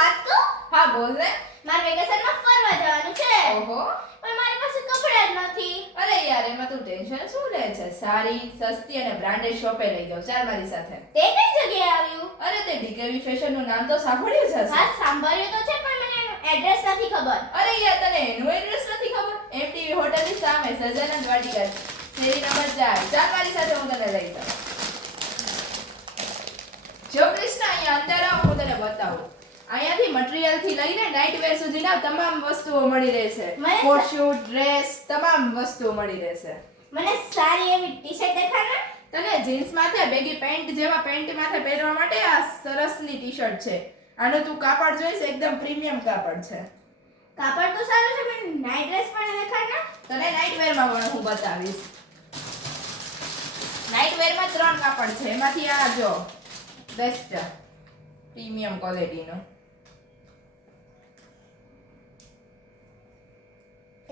વાત કહું? હા બોલ ને. મારે વેકેશનમાં ફરવા જવાનું છે. ઓહો. પણ મારી પાસે કપડાં જ નથી. અરે યાર એમાં તું ટેન્શન શું લે છે? સારી, સસ્તી અને બ્રાન્ડેડ શોપે લઈ જાવ. ચાલ મારી સાથે. તે કઈ જગ્યાએ આવ્યું? અરે તે ડીકેવી ફેશન નું નામ તો સાંભળ્યું છે? હા સાંભળ્યું તો છે પણ મને એનું એડ્રેસ નથી ખબર. અરે યાર તને એનું એડ્રેસ નથી ખબર? એમટીવી હોટલ ની સામે સહજાનંદ વાટિકા શેરી નંબર 4. ચાલ મારી સાથે હું તને લઈ જાઉં. જો કૃષ્ણ અહીંયા અંદર આવ હું તને બતાવું. અહીંયાથી મટીરીયલ થી લઈને નાઇટ વેર સુધીના તમામ વસ્તુઓ મળી રહેશે. કોટ શૂટ, ડ્રેસ તમામ વસ્તુઓ મળી રહેશે. મને સારી એવી ટી-શર્ટ દેખાડ ને. તને જીન્સ માથે બેગી પેન્ટ જેવા પેન્ટ માથે પહેરવા માટે આ સરસની ટી-શર્ટ છે. આનું તું કાપડ જોઈશ એકદમ પ્રીમિયમ કાપડ છે. કાપડ તો સારું છે પણ નાઈટ ડ્રેસ પણ દેખાડ ને. તને નાઇટ વેરમાં પણ હું બતાવીશ. નાઇટ વેરમાં 3 કાપડ છે. એમાંથી આ જો બેસ્ટ પ્રીમિયમ ક્વોલિટીનું.